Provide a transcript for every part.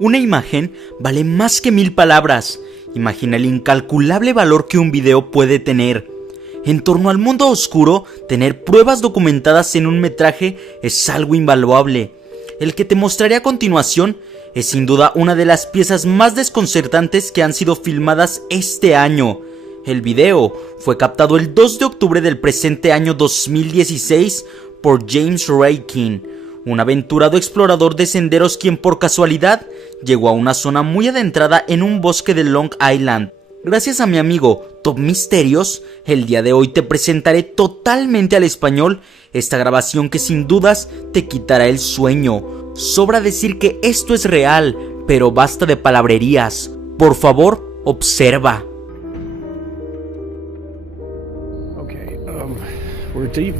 Una imagen vale más que 1000 palabras. Imagina el incalculable valor que un video puede tener. En torno al mundo oscuro, tener pruebas documentadas en un metraje es algo invaluable. El que te mostraré a continuación es sin duda una de las piezas más desconcertantes que han sido filmadas este año. El video fue captado el 2 de octubre del presente año 2016 por James Raikin, un aventurado explorador de senderos quien por casualidad llegó a una zona muy adentrada en un bosque de Long Island. Gracias a mi amigo Top Misterios, el día de hoy te presentaré totalmente al español esta grabación que sin dudas te quitará el sueño. Sobra decir que esto es real, pero basta de palabrerías. Por favor, observa. Okay, we're deep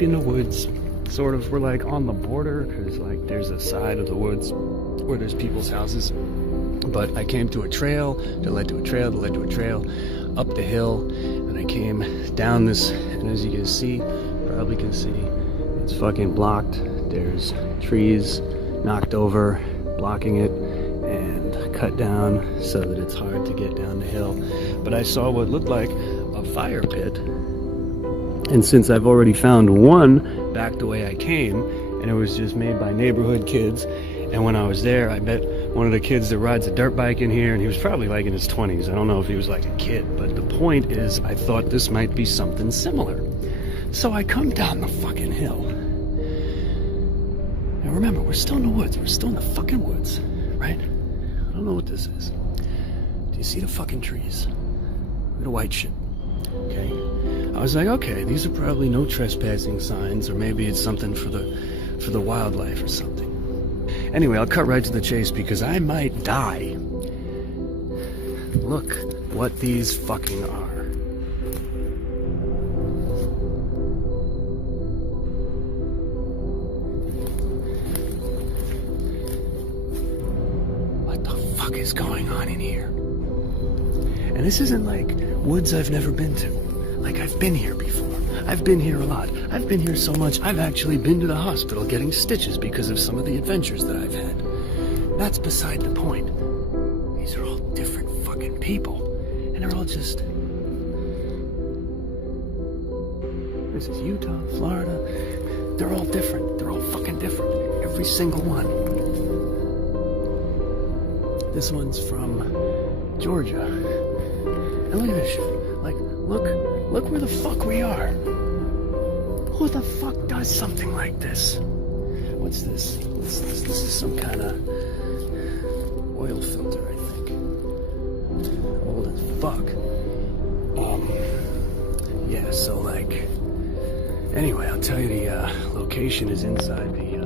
in the woods. Sort of, we're like on the border, because like there's a side of the woods where there's people's houses. But I came to a trail that led to a trail that led to a trail up the hill, and I came down this, and as you can see, probably can see, it's fucking blocked. There's trees knocked over, blocking it, and cut down so that it's hard to get down the hill. But I saw what looked like a fire pit, and since I've already found one back the way I came, and it was just made by neighborhood kids, and when I was there, I met one of the kids that rides a dirt bike in here, and he was probably like in his 20s. I don't know if he was like a kid, but the point is, I thought this might be something similar. So I come down the fucking hill. Now remember, we're still in the woods. We're still in the fucking woods, right? I don't know what this is. Do you see the fucking trees? Look at the white shit. Okay. I was like, okay, these are probably no trespassing signs, or maybe it's something for the wildlife or something. Anyway, I'll cut right to the chase because I might die. Look what these fucking are. What the fuck is going on in here? And this isn't like woods I've never been to. Like, I've been here before. I've been here a lot. I've been here so much, I've actually been to the hospital getting stitches because of some of the adventures that I've had. That's beside the point. These are all different fucking people. And they're all just... This is Utah, Florida. They're all different. They're all fucking different. Every single one. This one's from Georgia. And look at this shit. Like, look where the fuck we are. Who the fuck does something like this? What's this? What's this? This is some kind of oil filter, I think. Old as fuck. Yeah, so like... Anyway, I'll tell you the location is inside the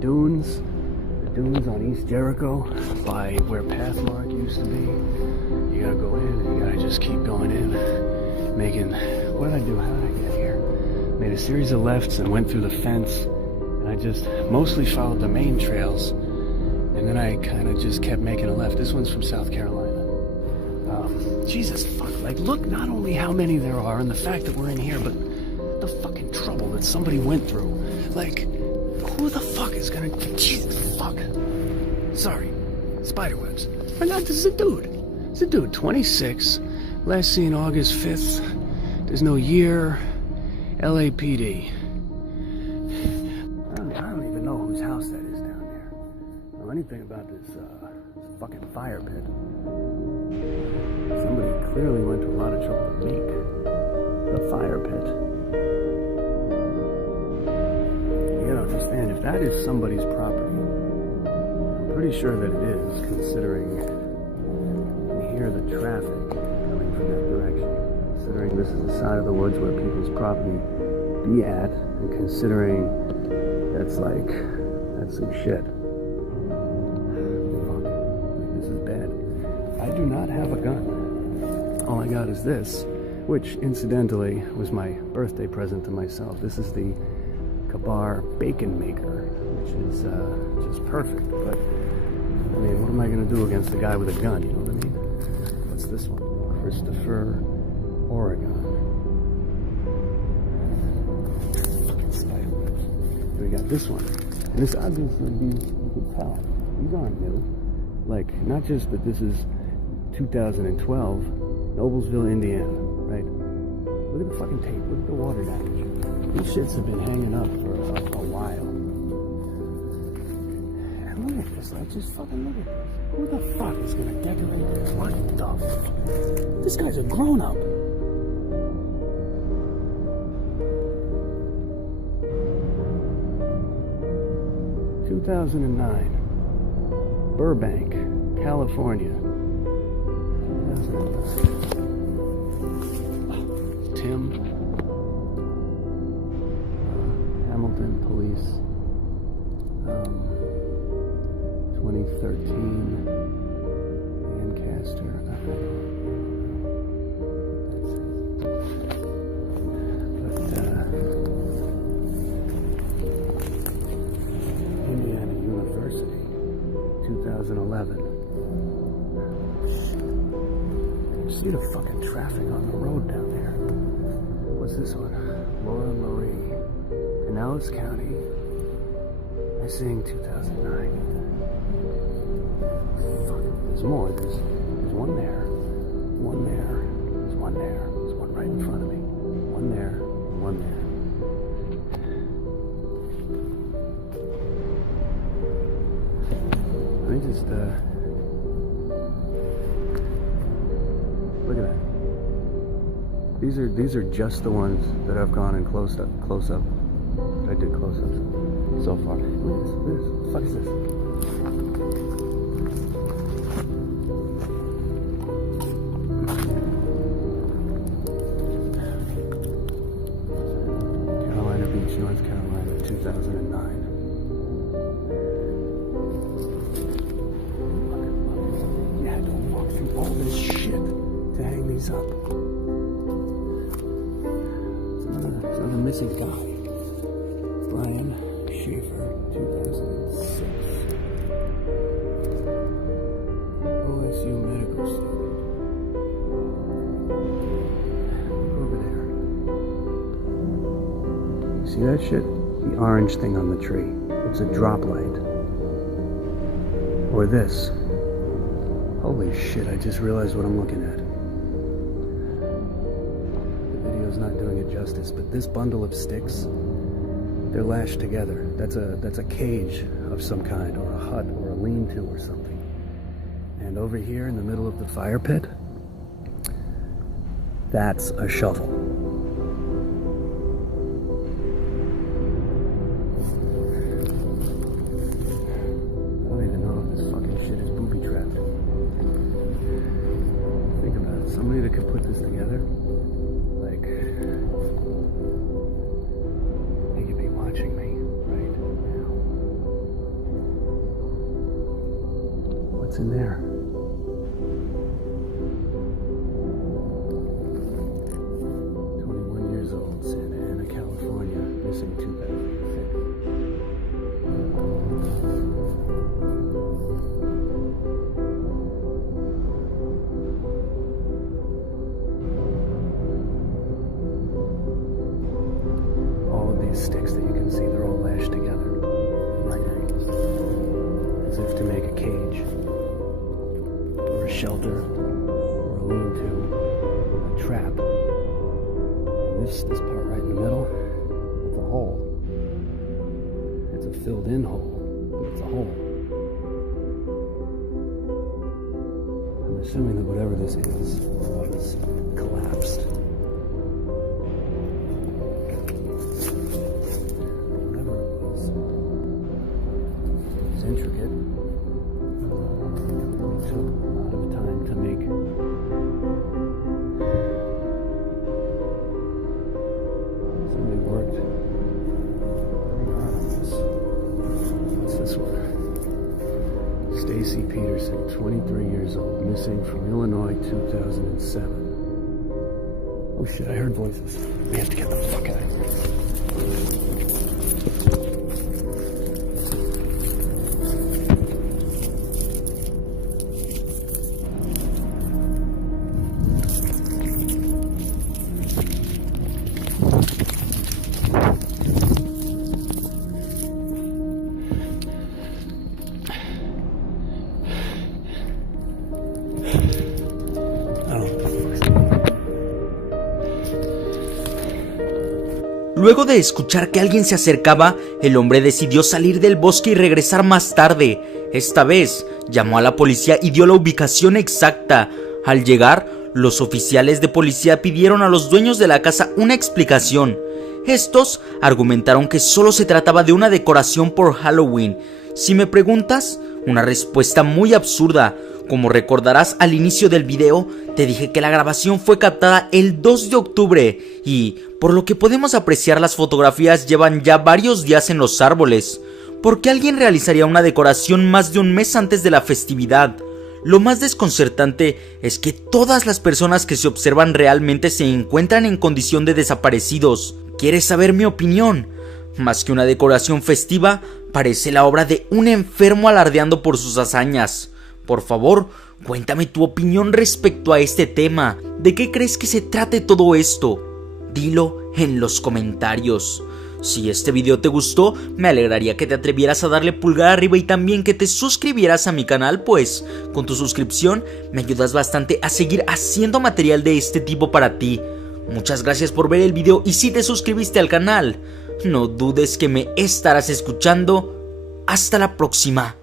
dunes. The dunes on East Jericho, by where Pathmark used to be. You gotta go in and you gotta just keep going in. Making... What did I do? How did I get here? Made a series of lefts and went through the fence. And I just mostly followed the main trails. And then I kind of just kept making a left. This one's from South Carolina. Jesus fuck. Like, look not only how many there are and the fact that we're in here, but the fucking trouble that somebody went through. Like, who the fuck is gonna... Jesus fuck. Sorry. Spiderwebs. But not, this is a dude. It's a dude, 26. Last seen August 5th. There's no year. LAPD. I don't even know whose house that is down there. Know anything about this fucking fire pit. Somebody clearly went to a lot of trouble to make the fire pit. You gotta understand, if that is somebody's property, I'm pretty sure that it is, considering you hear the traffic coming from that direction. Considering this is the side of the woods where people's property be at, and considering that's some shit. Fuck. This is bad. I do not have a gun. All I got is this, which incidentally was my birthday present to myself. This is the Kabar Bacon Maker, which is just perfect. But I mean, what am I gonna do against a guy with a gun? You know what I mean? What's this one? Christopher, Oregon. Fucking spiderwebs. We got this one. And this obviously, you can tell, these aren't new. Like, not just that this is 2012, Noblesville, Indiana, right? Look at the fucking tape. Look at the water damage. These shits have been hanging up for a while. And look at this. Like, just fucking look at this. Who the fuck is gonna decorate this? What the fuck? This guy's a grown-up. (2009) Burbank, California. 2009. Tim, Hamilton Police, 2013, Lancaster. Indiana University, 2011. See the fucking traffic on the road down there. What's this one? Laura Marie, Pinellas County, missing 2009. Fuck, there's more. There's one there, one there, there's one there, there's one right in front of me. One there, one there. Let me just, look at that. These are just the ones that I've gone in close up. I did close ups so far. Look at this. What the fuck is this? Carolina Beach, North Carolina, 2009. Yeah, don't walk through all this shit to hang these up. It's another missing guy. Brian Schaefer, 2006. OSU medical student. Look over there. See that shit? The orange thing on the tree. It's a drop light. Or this. Holy shit, I just realized what I'm looking at. The video's not doing it justice, but this bundle of sticks, they're lashed together. That's a cage of some kind, or a hut, or a lean-to or something. And over here in the middle of the fire pit, that's a shovel. I don't even know if this fucking shit is booby-trapped. Think about it. Somebody that could put this together, like, they could be watching me right now. What's in there? Old, Santa Ana, California, missing 2006. All of these sticks that you can see, they're all lashed together, right angles, as if to make a cage, or a shelter, or a lean-to, a trap. This part right in the middle, it's a hole. It's a filled-in hole, but it's a hole. I'm assuming that whatever this is was collapsed. Whatever it was intricate. It took a lot of time to make. Worked very hard on this. What's this one? Stacy Peterson, 23 years old, missing from Illinois, 2007. Oh shit, I heard voices. We have to get the fuck out of here. Luego de escuchar que alguien se acercaba, el hombre decidió salir del bosque y regresar más tarde. Esta vez, llamó a la policía y dio la ubicación exacta. Al llegar, los oficiales de policía pidieron a los dueños de la casa una explicación. Estos argumentaron que solo se trataba de una decoración por Halloween. Si me preguntas, una respuesta muy absurda. Como recordarás al inicio del video, te dije que la grabación fue captada el 2 de octubre y, por lo que podemos apreciar, las fotografías llevan ya varios días en los árboles. ¿Por qué alguien realizaría una decoración más de un mes antes de la festividad? Lo más desconcertante es que todas las personas que se observan realmente se encuentran en condición de desaparecidos. ¿Quieres saber mi opinión? Más que una decoración festiva, parece la obra de un enfermo alardeando por sus hazañas. Por favor, cuéntame tu opinión respecto a este tema. ¿De qué crees que se trate todo esto? Dilo en los comentarios. Si este video te gustó, me alegraría que te atrevieras a darle pulgar arriba y también que te suscribieras a mi canal, pues con tu suscripción me ayudas bastante a seguir haciendo material de este tipo para ti. Muchas gracias por ver el video y si te suscribiste al canal, no dudes que me estarás escuchando. Hasta la próxima.